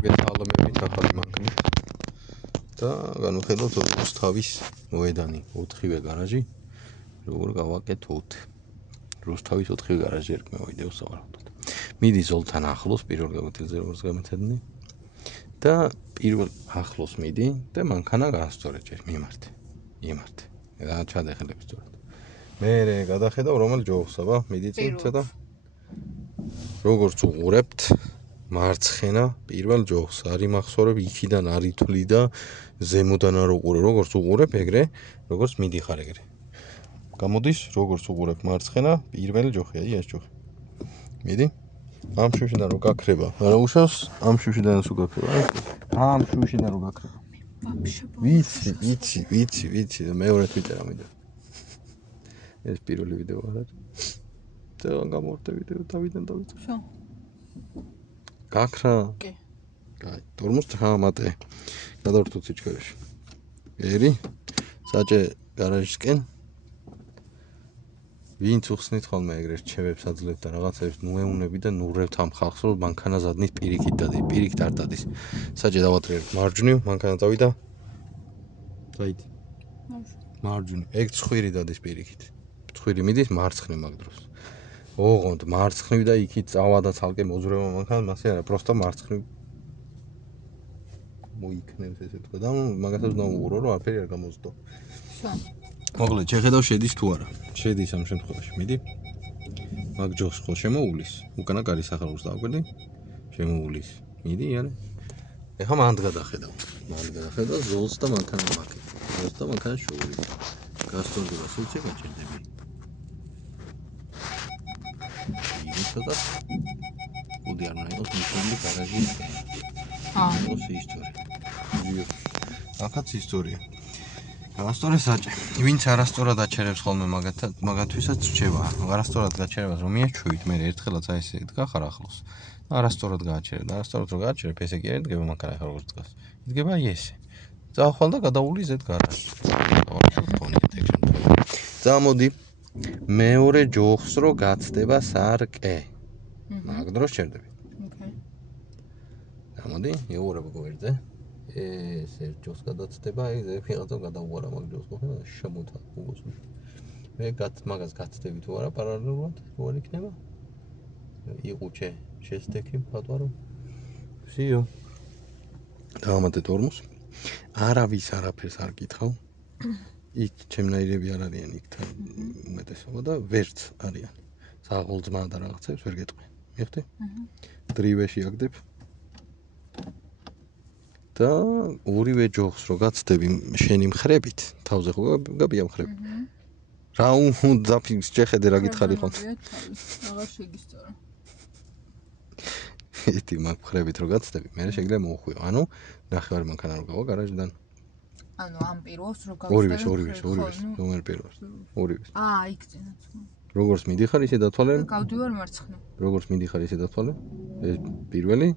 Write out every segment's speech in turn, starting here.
გეთალამებით ახალი მანქანა და განვხედოთ ოთხ თავის მოედანი, 4-ვე გარაჟი, როგორ გავაკეთოთ. რუსთავის 4-ვე გარაჟი ერქმევა ვიდეოს სავარაუდოდ. მიდი ზოლთან ახლოს პირველ გამოცდილზე როგორც გამეთადნენ და პირველ ახლოს მიდი და მანქანა გაასწორე ჯერ მიმართე. და ჩადეხელებს სწორად. მე გადახედავ რომელ ჯოხს, აბა, მიდი წინ ცოტა. როგორც უყურებთ მარცხენა პირველ ჯოხს არის მახსოვრებ იქიდან არ ითვლი და ზემოდან არ უყურე როგორც უყურებ ეგრე როგორც მიდიხარ ეგრე გამოდის როგორც უყურებ მარცხენა პირველ ჯოხი აი ეს ჯოხი მიდი ამ შუშიდან რო გაქრება არა უშავს ამ შუშიდანაც უგაქრება ამ შუშიდან რო გაქრება ვიცი და მეორედ ვიწერა მინდა ეს პირველი ვიდეო არის და გამოვარდა ვიდეო თავიდან დავიწყე გაქრა. კი. კაი, 59 გადავრთოთ სიჩქარეში. ერი, საჭე გარაჟისკენ. ვინც უხსნით ხოლმე ეგრე რჩევებს აძლევთ და რაღაცებს ნუეუნები და ნურევთ ამ ხალხს, რომ მანქანა ზადნის პირიქით დადის, პირიქით არ დადის. საჭე დავატრიალებ მარჯვნივ, მანქანა წავიდა. წაიდი. მარჯვნივ. ეგ ცხვირი დადის პირიქით. ცხვირი მიდის მარცხნივ მაგ დროს. ოღონდ მარცხნივ და იქით წავა და ცალკე მოზრევა მანქანა მასე არა პროსტა მარცხნივ მოიქნევს ესე თქვა და მაგასაც უნდა უყურო რომ არაფერი არ გამოსდო. მოკლედ შეხედავ შედის თუ არა. შედის ამ შემთხვევაში. მიდი. მაგ ჯოს ხო შემოუვლის. უკანა კარის ახალს დავგვიდი. შემოუვლის. მიდი არე. ეხლა მანდ გადახედავ. ზოლს და მანქანა მაკე. ზოლს და მანქანა შოური. გასწორდება სულცე გაჭირდები. ცოტა უდი არ ნაიყოს მიწული გარაჟი ეს ისტორია ახაც ისტორია არასწორად საჭე ვინც არასწორად აჩერებს ხოლმე მაგათვისაც რჩება არასწორად გაჩერებას რომ მიაჩვევით მე ერთხელაც აი ესე დგახარ ახლოს არასწორად გააჩერებ და არასწორად რო გააჩერებ ესე კი არ იდგება მანქანა ხარ როგორც დგას იდგება აი ესე წავხვალ და გადაული ზედ გარაჟში წამოდი მეორე ჯოხს რო გაცდება სარკე მაგ დროს ჩერდები. ოკეი. გამოდი, ეურებ გვერდზე. ეს ჯოს გადაცდება, ეს ვიღაცა გადაუარა მაგ ჯოს ხო შემოთა უგოსო. მე მაგას გაცდები თუ არა პარალელურად, რო არ იქნება? იყუჩე, შეესტექი პატარო. ვსიო. დავამატე თორმოს. არავის არაფერს არ გითხავ. იქ ჩემნაირები არ არიან იქთან უმეტესობა და ვერც არიან. საღოლძმა და რაღაცებს ვერ გეტყვი. მიხდი? დრივეში აგდებ. და ორივე ჯოხს რო გაცდები შენი მხრებით, თავზე ხო გაბია მხრები. რა უნდა შეხედე რა გითხარი ხო? აღარ შეგისწორა. ეთი მაგ მხრებით რო გაცდები, მე შეიძლება მოუხვიო. ანუ ნახევარი მანქანა რო გავა გარაჟიდან. ანუ ამ პირველს რო გავხდები. ორივეს, რომელ პირველს? ორივეს. იქ წინაც. როგორც მიდიხარ ისე დათვალე. გავდივარ მარცხნივ. როგორც მიდიხარ ისე დათვალე. ეს პირველი.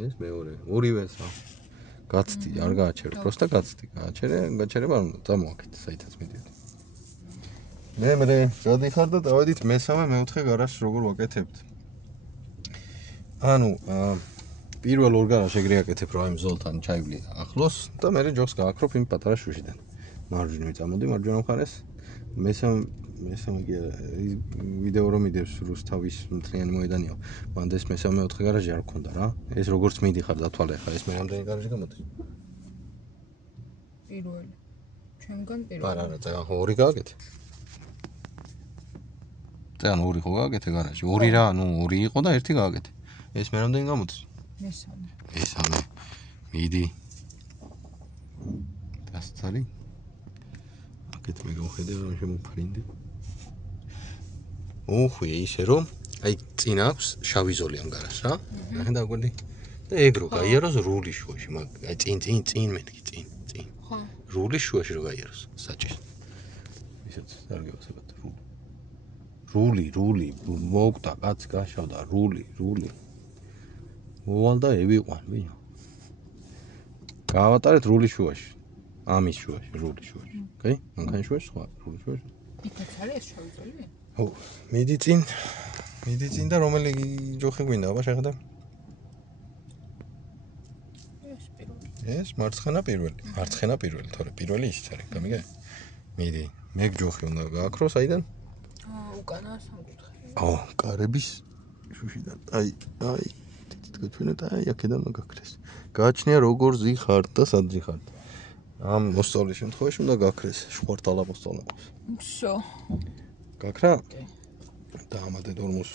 ეს მეორე. ორივესა. გაცდი, არ გააჩერე, პროსტა გაცდი. გაჩერება არ უნდა წამოაკეთე, საითაც მიდიოდი. მე გადიხარ და დავედით მესამე მეოთხე გარაჟს როგორ ვაკეთებთ. ანუ პირველ ორ გარაჟს ეგრე აკეთებ, რომ აი ზოლთან ჩაივლი ახლოს და მე ჯოხს გააქროფ იმ პატარა შუშიდან. მარჯვნივ წამოდი, მარჯვენა მხარეს. მესამე ვიდეო რომ მიდევს რუსთავის მთლიანი მოედანიო. მანდეს მესამე მეოთხე გარაჟი არ გქონდა რა. ეს როგორც მიდიხარ დათვალე ხა ეს მე რამდენი გარაჟი გამოდის? პირველი. ჩემგან პირველი. არა, წეგან ხო ორი გააკეთე. წეგან ორი ხო გააკეთე გარაჟი. ორი რა, ნუ ორი იყო და ერთი გააკეთე. ეს მე რამდენი გამოდის? მესამე. მიდი. დასწარი. აკეთ მე გავხედე რომ შემოფრინდი. უხვია ისე რომ აი წინ აქვს შავი ზოლი ამ გარაჟს რა. ნახე დაგვერდი. და ეგ რო გაიაროს რულის შუაში, მაგ აი წინ მეთქი წინ. ხო. რულის შუაში რო გაიაროს საჭის. ისეც დარგებასებად რული მოვკვდა კაცი გაშავდა რული. მოვალ და ევიყვან ვინო. გავატარეთ რულის შუაში. ამის შუაში, რულის შუაში. ოკეი? მანქანის შუაში სხვა, რულის შუაში. იქაც არის ეს შავი ზოლი? ო, მიდი წინ და რომელი ჯოხი გვინდა, აბა შეხედა. ეს მარცხენა პირველი, თორე პირველი ისიც არის, გამიგე? მიდი, მე ჯოხი უნდა გააქრო საიდან? უკანა სამკუთხედი. კარების შუშიდან. აი, თქვენეთ აი აქედან უნდა გაქრეს. გააჩნია როგორ ზიხართ და სად ზიხართ. ამ მოსწავლის შემთხვევაში უნდა გაქრეს, ხვარტალა მოსწავლე. Всё. გაქრა? და ამადე დორმოს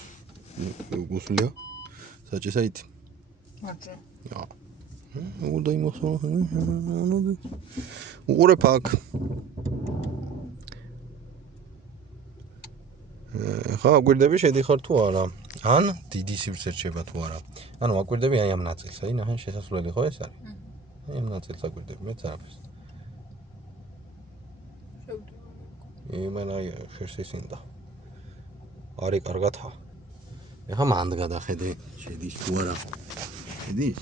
გუსლია. საჭესაით. მარჯვე. უნდა იმოსო. უყურებ აქ. ხა აკვირდები შედიხარ თუ არა? ან დიდი სივრცე რჩება თუ არა? ანუ აკვირდები აი ამ ნაწილს, აი ნახე შესასვლელი ხო ეს არის? აი ამ ნაწილს აკვირდები, მეც არაფერს. იმენ აი შევსესინდა. არი კარგათა. ეხა მანდ გადახედე, შედის თუ არა? შედის?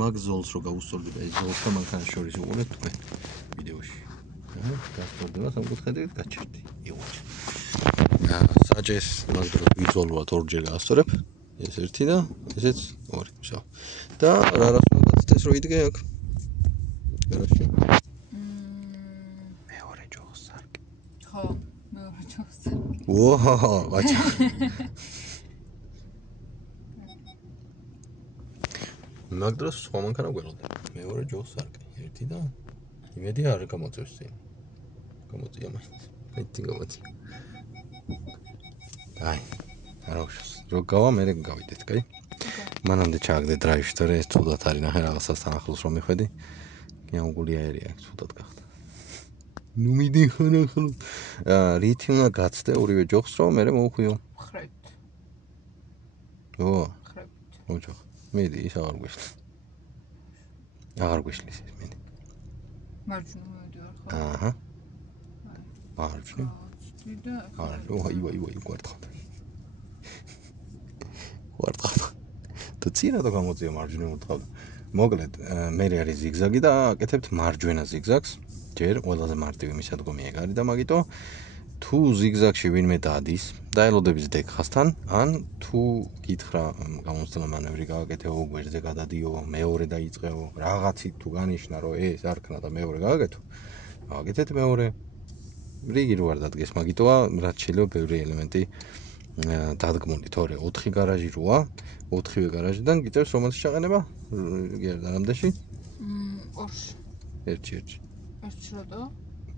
მაგ ზოლს რო გავუსწორდება, ეს ზოლს და მანქანის შორის უყურეთ თქვენ ვიდეოში. გასწორდება სამკუთხედით გაჩერდი. იყვნენ. საჭეს მაგ დროს ვიზოლვად ორჯერ გასწორებ. ეს ერთი და ესეც ორი. всё. და რა უნდა გაცეთეს რო იდგე აქ? გარაში. მეორე ჯოხს სარკე. ხო, მეორე ჯოხს სარკე. ბაჭა. მაგ დროს სხვა მანქანა გველოდა. მეორე ჯოხს სარკე. ერთი და იმედი არ გამოწევს წინ. გამოწია მაინც. მეტი გამოწია. აი, არაუშავს. რო გავა მე გავიდეთ, კაი? მანამდე ჩააგდე დრაივში, თორე ეს თუდად არის, ნახე რაღაცასთან ახლოს რომ მიხვედი. გეანგული აერია აქვს, თუდად გახდა. ნუ მიდი ხარ ახლოს. რითი უნდა გაცდე ორივე ჯოხს რომ მე მოვხვიო. ხრებით. ხრებით. ოჯახ. მიდი, ის აღარ გვიშლის. აღარ გვიშლის ეს მიდი. მარჯვნივ მივიდივარ ხო? აჰა. მარჯვნივ. აი, გვარტყავ. თუ წინა და გამოწია მარჯვნივ ვტყავ. მოკლედ, მე არის ზიგზაგი და აკეთებთ მარჯვენა ზიგზაგს. ჯერ ყველაზე მარტივი მისადგომი ეგ არის და მაგიტო თუ ზიგზაგში ვინმე დადის და ელოდების დეკხასთან, ან თუ გითხრა გამოცდილ მანევრი გააკეთეო, გვერდზე გადადიო, მეორე დაიწყეო, რაღაცით თუ განიშნა რომ ეს არ ქნა და მეორე გააკეთო, გააკეთეთ მეორე. რიგი რო არ დადგეს, მაგიტოა რაც შეიძლება ბევრი ელემენტი დადგმული, თორე 4 გარაჟი როა, 4-ვე გარაჟიდან გიწევს რომელის ჩაყენება? გერდა რამდენში? 2-ში. ერთი. ერთი რატო?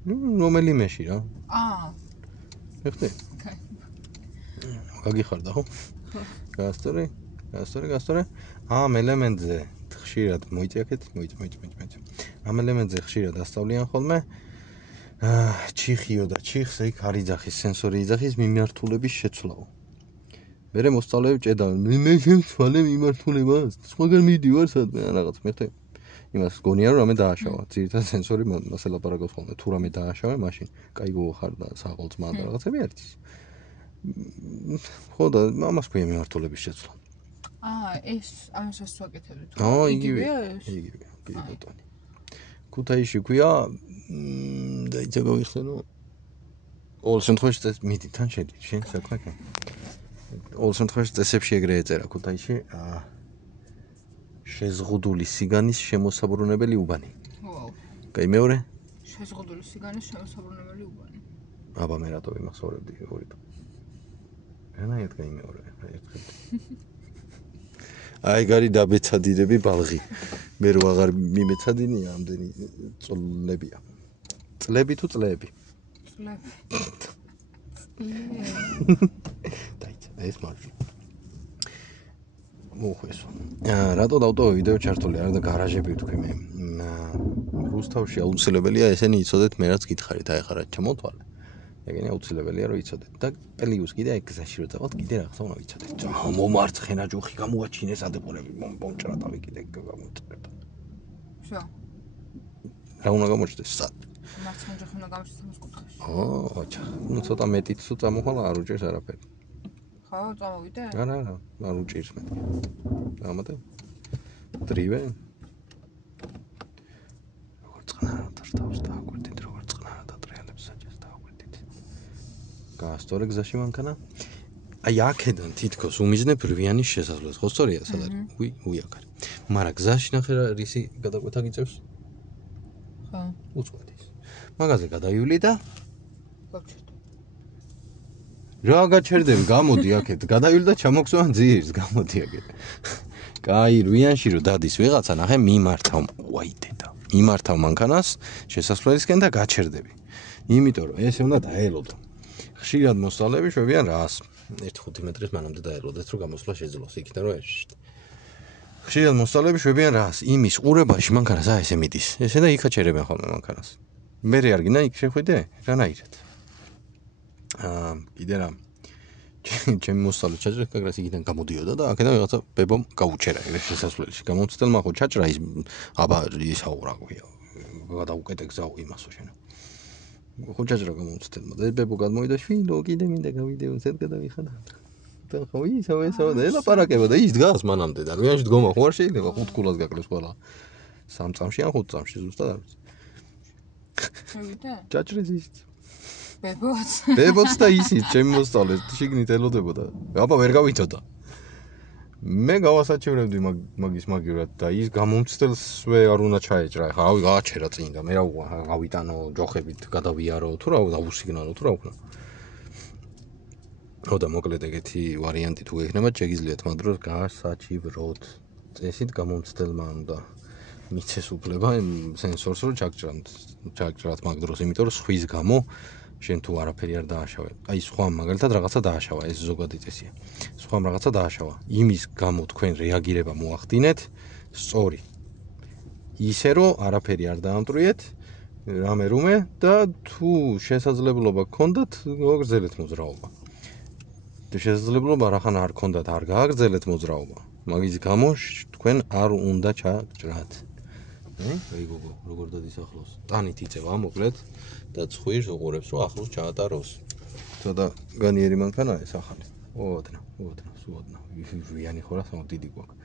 რომელიმეში რა. ეხტე? კაი. გაგიხარდა ხო? გასწორე. ამ ელემენტზე ხშირად მოიწიაქეთ, მოიწ. ამ ელემენტზე ხშირად ასწავლიან ხოლმე ჩიხიო და ჩიხს იქ არ იძახის, სენსორი იძახის მიმართულების შეცვლაო. მერე მოსწავლეები ჭედავენ, მე შემცვალე მიმართულებას, სხვაგან მიდივარ სადმე რაღაც მეთე. იმას გონია რომ რამე დააშავა, ძირითადად სენსორი მასე ლაპარაკობს ხოლმე, თუ რამე დააშავე, მაშინ კაი გოხარ და საყოლწმა და რაღაცები არის. ხო და ამას ქვია მიმართულების შეცვლა. ეს ამასაც ვაკეთებთ. იგივეა ეს. იგივეა, კი ბატონი. ქუთაისში ქვია და იცი გავიხსენო. ყოველ შემთხვევაში მიდი თან შედი, შენ საქმე კა. ყოველ შემთხვევაში წესებში ეგრე ეწერა ქუთაისში, შეზღუდული სიგანის შემოსაბრუნებელი უბანი. კაი მეორე? შეზღუდული სიგანის შემოსაბრუნებელი უბანი. აბა მე რატო ვიმახსოვრებდი ორი. ენაიეთ კაი მეორე, ერთხელ. აი გარი დაბეცადინები ბალღი. მე რო აღარ მიმეცადინია ამდენი წლებია. წლები თუ წლები? წლები. დაიცა, ეს მარჯვ. მოხესო. რატო დავტოვე ვიდეო ჩართული არა და გარაჟები ვთქვი მე. რუსთავში აუცილებელია ესენი იცოდეთ მე რაც გითხარით, აი ხარ ჩამოთვალე. ეგენი აუცილებელია რომ იცოდეთ და პლიუს კიდე აი გზაში რო წავალთ კიდე რაღაცა უნდა ვიცოდეთ. მომარცხენა ჯოხი გამოაჩინეს ადეპორები მომჭრატავი კიდე გამოწერდა. всё. რა უნდა გამოჩნდეს სად? მარცხენა ჯოხი უნდა გამოჩნდეს ამას კუთხეში. აჩა, ну ცოტა მეტიც თუ წამოხვალა არ უჭერს არაფერი. ხო, წამოვიდე? არა, არ უჭირს მეტი. ამათე. დრივე. როგორ წყნარად დარდავს და აკვირდით, გასწორე გზაში მანქანა. აი აქედან თითქოს უმიზნებ რვიანის შესასვლელს, ხო სწორია, სად არის? უიაქარ. მაგრამ გზაში ნახე რა რისი გადაკვეთა გიწევს? ხო. უწყვეტის. მაგაზე გადაივლი და გაჩერდა. რა გაჩერდები, გამოდი აქეთ, გადაივლი და ჩამოგსვან ძირს, გამოდი აქეთ. კაი, რვიანში რო დადის ვიღაცა, ნახე მიმართავ, უაი დედა. მიმართავ მანქანას შესასვლელისკენ და გაჩერდები. იმიტომ რომ ესე უნდა დაელოდო. ხშირად მოსწავლეები შვებიან რას? 1-5 მეტრის მანამდე დაელოდეთ, რომ გამოსვლა შეძლოს, იქიდან რომ ეშით. ხშირად მოსწავლეები შვებიან რას? იმის ყურებაში მანქანას ესე მიდის. ესე და იქაჩერებენ ხოლმე მანქანას. მე არ გინდა იქ შეხვიდე? რანაირად? კიდე რა ჩემი მოსწავლე ჩაჭრა კაგრას იქიდან გამოდიოდა და აქედან ვიღაცა ბებომ გაუჩერა ეს შესასვლელში. გამომცდელმა ხო ჩაჭრა ის აბა ისაურა გვია. გადაუკეტე გზაო იმასო შენ. ხო ჩაჭრა გამომცდელმა და ეს ბებო გადმოვიდა შვილო კიდე მინდა გავიდეო ზედ გადავიხადა. და ხო ისაო და ელაპარაკება და ის დგას მანამდე და რვიანში დგომა ხო არ შეიძლება 5 კულას გაკლებს ყველა 3 წამში ან 5 წამში ზუსტად არის. შევიდა? ჩაჭრის ის ბებოც და ისიც ჩემი მოსწავლე შიგნით ელოდებოდა. აბა ვერ გავიწოდა. მე გავასაჩივრებდი მაგის მაგივრად და ის გამომცდელსვე არ უნდა ჩაეჭრა. ხა რავი გააჩერა წინ და მე რა გავიტანო ჯოხებით გადავიარო თუ რა დაუსიგნალო თუ რა ვქნა. ოდა მოკლედ ეგეთი ვარიანტი თუ ექნება შეგიძლიათ მათ დროს გასაჩივროთ. წესით გამომცდელმა უნდა მიცეს უფლება სენსორს რომ ჩაგჭრათ მაგ დროს, იმიტომ რომ სხვის გამო შენ თუ არაფერი არ დააშავე. აი სხვა მაგალითად რაღაცა დააშავა, ეს ზოგადი წესია. სხვა რაღაცა დააშავა. იმის გამო თქვენ რეაგირება მოახდინეთ სწორი. ისე რომ არაფერი არ დაამტვრიეთ, რამე რუმე და თუ შესაძლებლობა გქონდათ, გააგრძელეთ მოძრაობა. თუ შესაძლებლობა რახან არ გქონდათ, არ გააგრძელეთ მოძრაობა. მაგის გამო თქვენ არ უნდა ჩაგჭრათ. აი გოგო, როგორ დადის ახლოს? ტანით იწევა მოკლედ და ცხვირს უყურებს რომ ახლოს ჩაატაროს. ცოტა განიერი მანქანაა ეს ახალი. ოდნა, სუოდნა. ვიანი ხო რა სამო დიდი გვაქვს.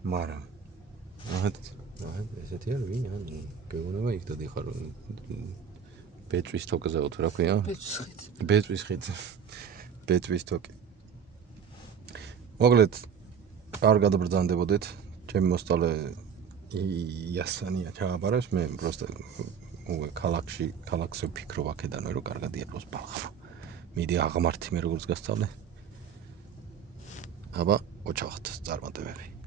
მაგრამ ესეთი არ ვიანი. გეუბნება იქ დადიხარ ბეწვის თოკზე თუ რა ქვია? ბეწვის ხიდზე. ბეწვის თოკი. მოკლედ კარგად ბრძანდებოდეთ. ჩემი მოსწავლე იასანია ჩააბარებს, მე просто ქალაქში ვფიქრობ აქედანვე რომ კარგად იაროს ბალხა. მიდი აღმართი მე როგორც გასწავლე. აბა ოჩახთ წარმატებები.